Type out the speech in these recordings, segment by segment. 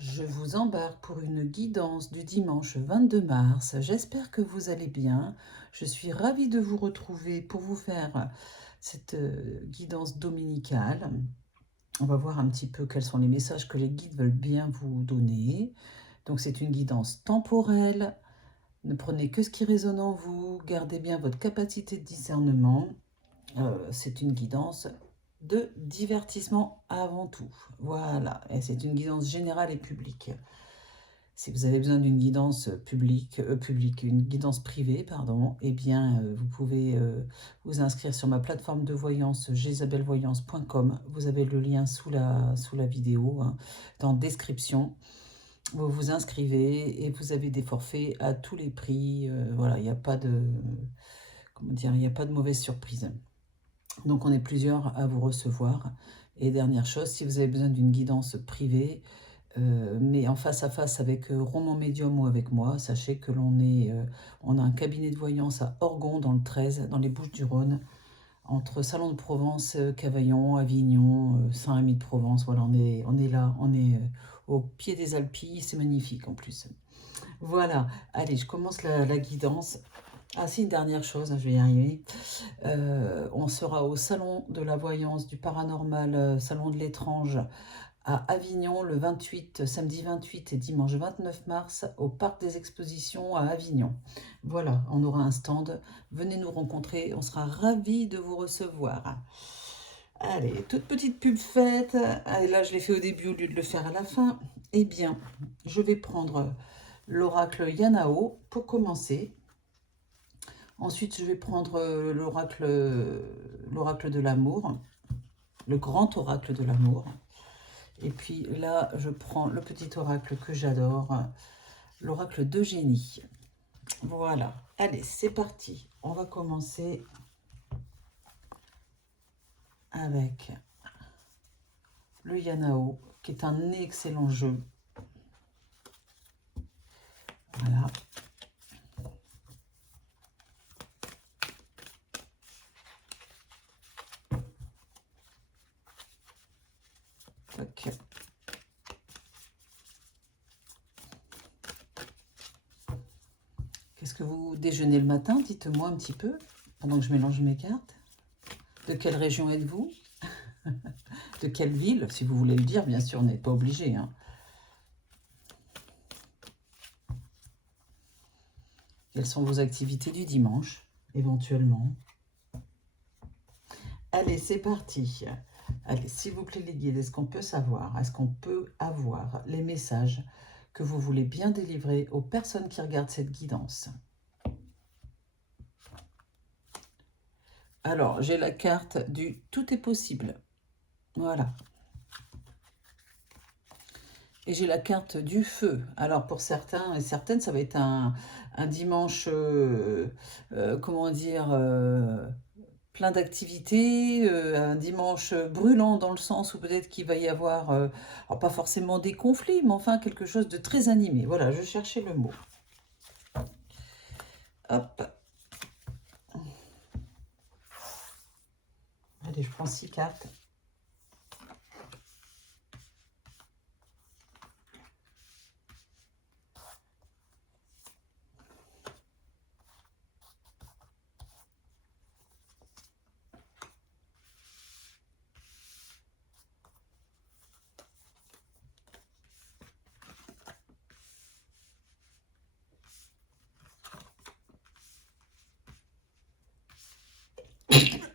Je vous embarque pour une guidance du dimanche 22 mars. J'espère que vous allez bien. Je suis ravie de vous retrouver pour vous faire cette guidance dominicale. On va voir un petit peu quels sont les messages que les guides veulent bien vous donner. Donc c'est une guidance temporelle. Ne prenez que ce qui résonne en vous. Gardez bien votre capacité de discernement. C'est une guidance de divertissement avant tout. Voilà, et c'est une guidance générale et publique. Si vous avez besoin d'une guidance publique, une guidance privée, pardon, eh bien, vous pouvez vous inscrire sur ma plateforme de voyance, jezabelvoyance.com. Vous avez le lien sous la vidéo, hein, dans description. Vous vous inscrivez et vous avez des forfaits à tous les prix. Voilà, il n'y a pas de, comment dire, il n'y a pas de mauvaise surprise. Donc, on est plusieurs à vous recevoir. Et dernière chose, si vous avez besoin d'une guidance privée, mais en face à face avec Roman Médium ou avec moi, sachez que on a un cabinet de voyance à Orgon dans le 13, dans les Bouches-du-Rhône, entre Salon de Provence, Cavaillon, Avignon, Saint-Rémy-de-Provence. Voilà, on est là, on est au pied des Alpilles, c'est magnifique en plus. Voilà, allez, je commence la guidance. Ah, c'est une dernière chose, je vais y arriver. On sera au Salon de la Voyance, du Paranormal, Salon de l'Étrange, à Avignon le 28, samedi 28 et dimanche 29 mars au Parc des Expositions à Avignon. Voilà, on aura un stand. Venez nous rencontrer, on sera ravis de vous recevoir. Allez, toute petite pub faite. Allez, là, je l'ai fait au début au lieu de le faire à la fin. Eh bien, je vais prendre l'oracle Yanao pour commencer. Ensuite, je vais prendre l'oracle de l'amour, le grand oracle de l'amour. Et puis là, je prends le petit oracle que j'adore, l'oracle d'Eugénie. Voilà. Allez, c'est parti. On va commencer avec le Yanao, qui est un excellent jeu. Voilà. Ok. Qu'est-ce que vous déjeunez le matin? Dites-moi un petit peu, pendant que je mélange mes cartes. De quelle région êtes-vous? De quelle ville? Si vous voulez le dire, bien sûr, on n'est pas obligé. Hein. Quelles sont vos activités du dimanche, éventuellement? Allez, c'est parti. Allez, s'il vous plaît, les guides, est-ce qu'on peut savoir, est-ce qu'on peut avoir les messages que vous voulez bien délivrer aux personnes qui regardent cette guidance? Alors, j'ai la carte du « Tout est possible ». Voilà. Et j'ai la carte du feu. Alors, pour certains et certaines, ça va être un dimanche, comment dire, plein d'activités, un dimanche brûlant dans le sens où peut-être qu'il va y avoir, alors pas forcément des conflits, mais enfin quelque chose de très animé. Voilà, je cherchais le mot. Hop. Allez, je prends 6 cartes.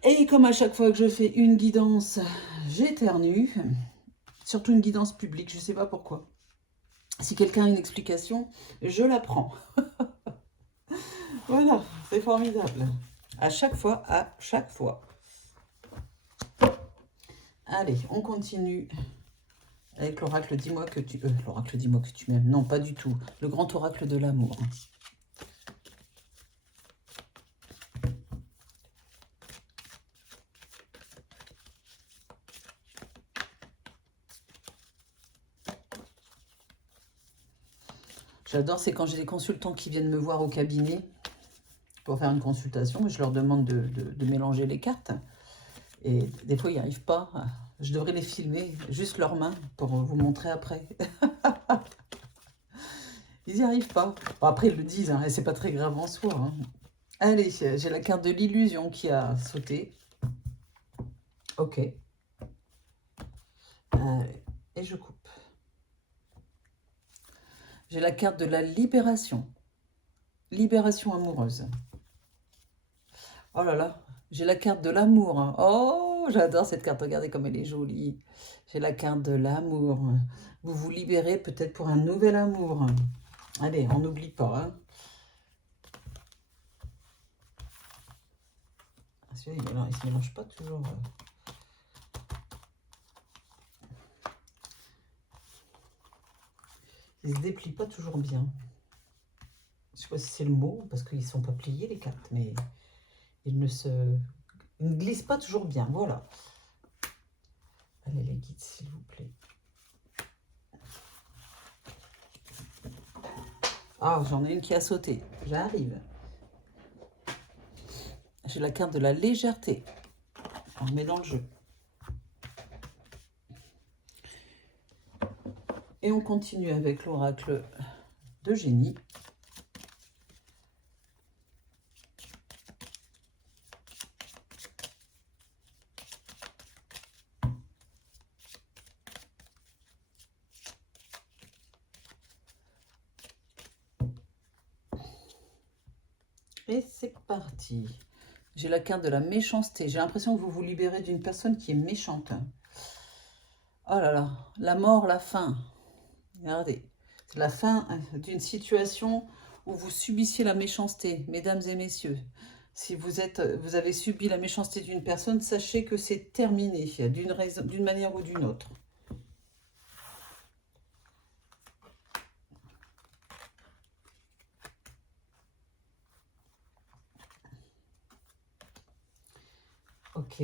Et comme à chaque fois que je fais une guidance, j'éternue. Surtout une guidance publique, je ne sais pas pourquoi. Si quelqu'un a une explication, je la prends. Voilà, c'est formidable. À chaque fois, à chaque fois. Allez, on continue avec l'oracle dis-moi que tu... l'oracle dis-moi que tu m'aimes. Non, pas du tout. Le grand oracle de l'amour. J'adore, c'est quand j'ai des consultants qui viennent me voir au cabinet pour faire une consultation. Je leur demande de mélanger les cartes. Et des fois, ils n'y arrivent pas. Je devrais les filmer, juste leurs mains, pour vous montrer après. Ils n'y arrivent pas. Bon, après, ils le disent, hein, et c'est pas très grave en soi. Hein. Allez, j'ai la carte de l'illusion qui a sauté. Ok. Allez, et je coupe. J'ai la carte de la libération. Libération amoureuse. Oh là là, j'ai la carte de l'amour. Hein. Oh, j'adore cette carte. Regardez comme elle est jolie. J'ai la carte de l'amour. Vous vous libérez peut-être pour un nouvel amour. Allez, on n'oublie pas. Hein. Celui-là, il ne se mélange pas toujours. Il ne se déplie pas toujours bien. Je ne sais pas si c'est le mot, parce qu'ils ne sont pas pliés les cartes, mais ils ne glissent pas toujours bien. Voilà. Allez les guides, s'il vous plaît. Ah, j'en ai une qui a sauté. J'arrive. J'ai la carte de la légèreté. On remet dans le jeu. Et on continue avec l'oracle de génie. Et c'est parti. J'ai la carte de la méchanceté. J'ai l'impression que vous vous libérez d'une personne qui est méchante. Oh là là, la mort, la fin. Regardez, c'est la fin d'une situation où vous subissiez la méchanceté, mesdames et messieurs. Si vous avez subi la méchanceté d'une personne, sachez que c'est terminé, d'une manière ou d'une autre. Ok.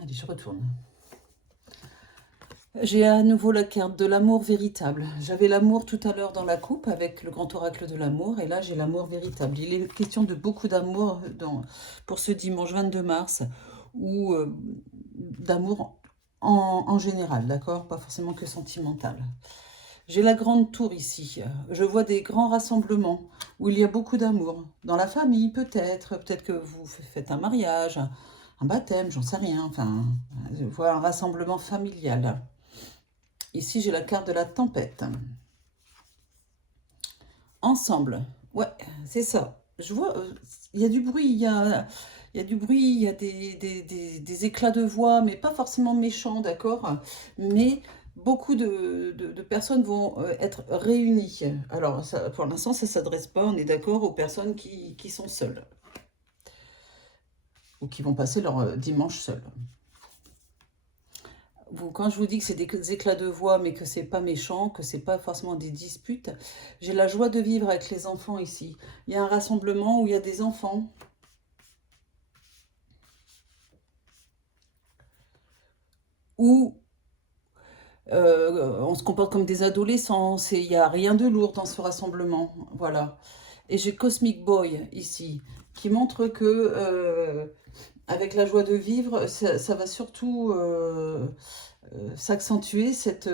Allez, je retourne. J'ai à nouveau la carte de l'amour véritable. J'avais l'amour tout à l'heure dans la coupe avec le grand oracle de l'amour. Et là, j'ai l'amour véritable. Il est question de beaucoup d'amour pour ce dimanche 22 mars. Ou d'amour en général, d'accord? Pas forcément que sentimental. J'ai la grande tour ici. Je vois des grands rassemblements où il y a beaucoup d'amour. Dans la famille, peut-être. Peut-être que vous faites un mariage, un baptême, j'en sais rien. Enfin, je vois un rassemblement familial. Ici, j'ai la carte de la tempête. Ensemble. Ouais, c'est ça. Je vois, il y a du bruit, il y a du bruit, il y a des éclats de voix, mais pas forcément méchants, d'accord? Mais beaucoup de personnes vont être réunies. Alors, ça, pour l'instant, ça ne s'adresse pas, on est d'accord, aux personnes qui sont seules. Ou qui vont passer leur dimanche seules. Quand je vous dis que c'est des éclats de voix, mais que c'est pas méchant, que c'est pas forcément des disputes, j'ai la joie de vivre avec les enfants ici. Il y a un rassemblement où il y a des enfants. Où on se comporte comme des adolescents. Il n'y a rien de lourd dans ce rassemblement. Voilà. Et j'ai Cosmic Boy ici, qui montre que avec la joie de vivre, ça va surtout s'accentuer cette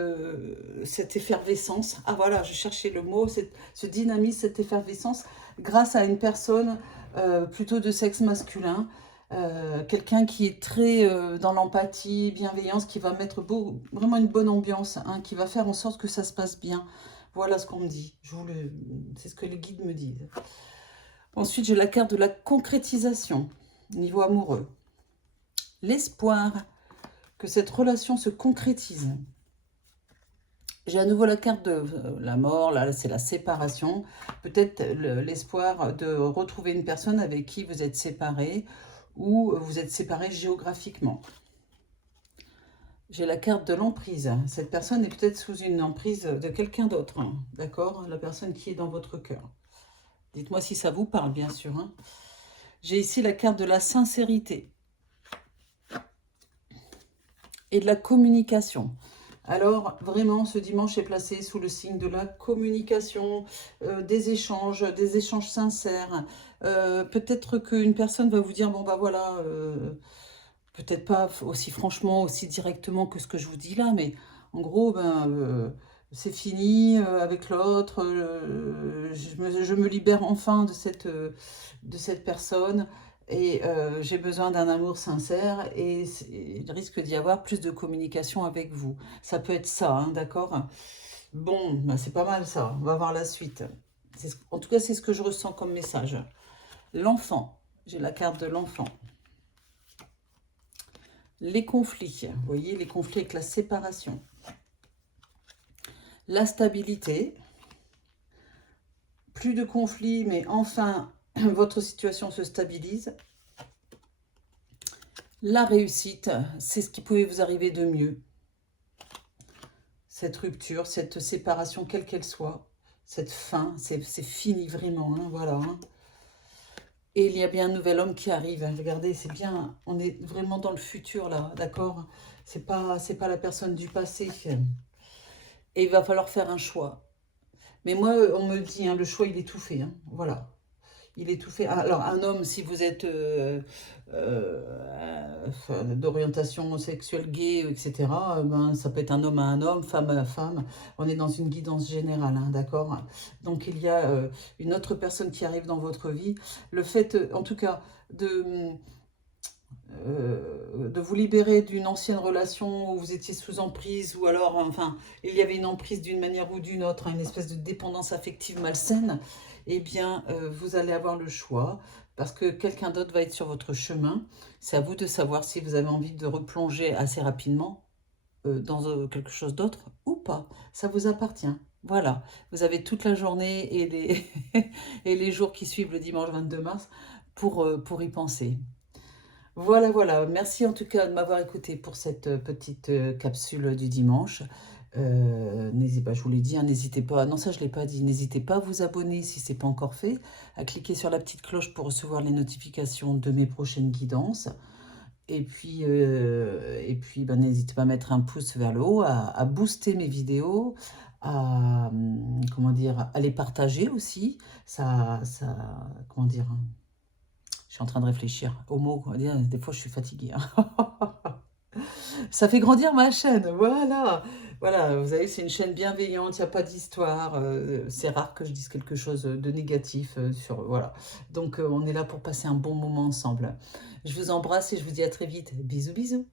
effervescence. Ah voilà, je cherchais le mot, ce dynamisme, cette effervescence, grâce à une personne plutôt de sexe masculin, quelqu'un qui est très dans l'empathie, bienveillance, qui va mettre vraiment une bonne ambiance, hein, qui va faire en sorte que ça se passe bien. Voilà ce qu'on me dit. C'est ce que les guides me disent. Ensuite, j'ai la carte de la concrétisation, niveau amoureux. L'espoir que cette relation se concrétise. J'ai à nouveau la carte de la mort, là c'est la séparation. Peut-être l'espoir de retrouver une personne avec qui vous êtes séparés ou vous êtes séparés géographiquement. J'ai la carte de l'emprise. Cette personne est peut-être sous une emprise de quelqu'un d'autre, hein, d'accord? La personne qui est dans votre cœur. Dites-moi si ça vous parle, bien sûr. Hein. J'ai ici la carte de la sincérité et de la communication. Alors, vraiment, ce dimanche est placé sous le signe de la communication, des échanges sincères. Peut-être qu'une personne va vous dire, bon, bah voilà, peut-être pas aussi franchement, aussi directement que ce que je vous dis là, mais en gros, ben, c'est fini avec l'autre, je me libère enfin de cette personne et j'ai besoin d'un amour sincère et il risque d'y avoir plus de communication avec vous. Ça peut être ça, hein, d'accord? Bon, ben, c'est pas mal ça, on va voir la suite. En tout cas, c'est ce que je ressens comme message. L'enfant, j'ai la carte de l'enfant. Les conflits, vous voyez, les conflits avec la séparation. La stabilité. Plus de conflits, mais enfin, votre situation se stabilise. La réussite, c'est ce qui pouvait vous arriver de mieux. Cette rupture, cette séparation, quelle qu'elle soit, cette fin, c'est fini vraiment, hein, voilà. Hein. Et il y a bien un nouvel homme qui arrive. Regardez, c'est bien, on est vraiment dans le futur là, d'accord? C'est pas la personne du passé. Et il va falloir faire un choix. Mais moi, on me dit, hein, le choix, il est tout fait. Hein, voilà. Il est tout fait. Alors, un homme, si vous êtes d'orientation sexuelle gay, etc., ben, ça peut être un homme à un homme, femme à femme. On est dans une guidance générale, hein, d'accord? Donc, il y a une autre personne qui arrive dans votre vie. Le fait, en tout cas, de vous libérer d'une ancienne relation où vous étiez sous emprise, ou alors, enfin, il y avait une emprise d'une manière ou d'une autre, hein, une espèce de dépendance affective malsaine, eh bien, vous allez avoir le choix, parce que quelqu'un d'autre va être sur votre chemin. C'est à vous de savoir si vous avez envie de replonger assez rapidement dans quelque chose d'autre ou pas. Ça vous appartient. Voilà, vous avez toute la journée et les, et les jours qui suivent le dimanche 22 mars pour y penser. Voilà, voilà. Merci en tout cas de m'avoir écouté pour cette petite capsule du dimanche. N'hésitez pas, je vous l'ai dit, hein, n'hésitez pas, non ça je ne l'ai pas dit, n'hésitez pas à vous abonner si ce n'est pas encore fait, à cliquer sur la petite cloche pour recevoir les notifications de mes prochaines guidances. Et puis ben, n'hésitez pas à mettre un pouce vers le haut, à booster mes vidéos, comment dire, à les partager aussi. Comment dire, hein, je suis en train de réfléchir aux mots. Des fois, je suis fatiguée. Hein. Ça fait grandir ma chaîne. Voilà. Voilà, vous savez, c'est une chaîne bienveillante, il n'y a pas d'histoire. C'est rare que je dise quelque chose de négatif sur... Voilà. Donc, on est là pour passer un bon moment ensemble. Je vous embrasse et je vous dis à très vite. Bisous, bisous.